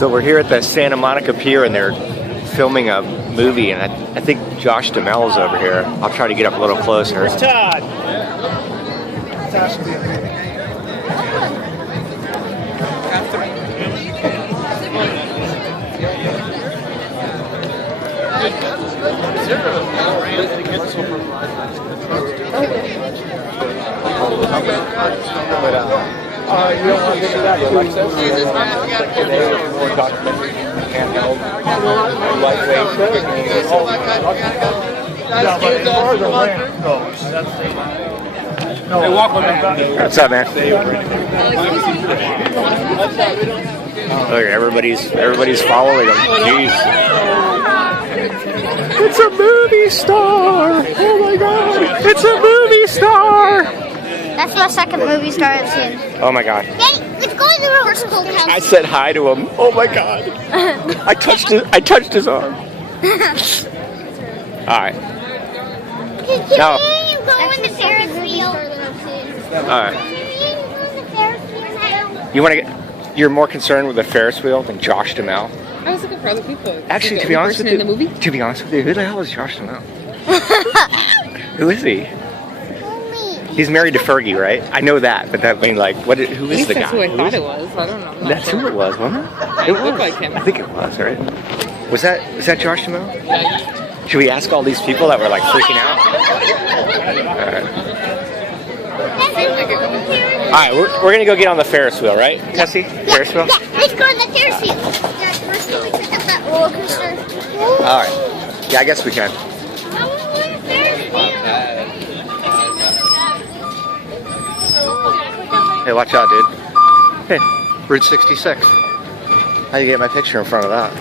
So we're here at the Santa Monica Pier and they're filming a movie, and I think Josh Duhamel's over here. I'll try to get up a little closer. Where's Todd? You don't want to do that, Alexa? More documentary, handheld, lightweight. No, but as far as the ramp goes, that's the... No, walk with me. What's up, man? Look, everybody's following him. Jeez. It's a movie star! Oh my god! It's a movie star! That's my second movie star I've seen. Oh my god. Daddy, let's go in the reverse cold house. I said hi to him. Oh my god. I touched his arm. Alright. No. You go in the Ferris wheel. Alright. You want to get... You're more concerned with the Ferris wheel than Josh Duhamel? I was looking for other people. Actually, to be honest with you, who the hell is Josh Duhamel? Who is he? He's married to Fergie, right? I know that, but that mean like, who is the guy? That's who I thought it was. I don't know. That's who it was, wasn't it? It looked like him. I think it was, right? Was that Josh Duhamel? Yeah. Should we ask all these people that were like freaking out? All right, we're gonna go get on the Ferris wheel, right, Tessie? Ferris wheel? Yeah, let's go on the Ferris wheel. First, can we pick up that roller coaster? All right. Yeah, I guess we can. I want to go on the Ferris wheel. Hey, watch out, dude. Hey, Route 66. How do you get my picture in front of that?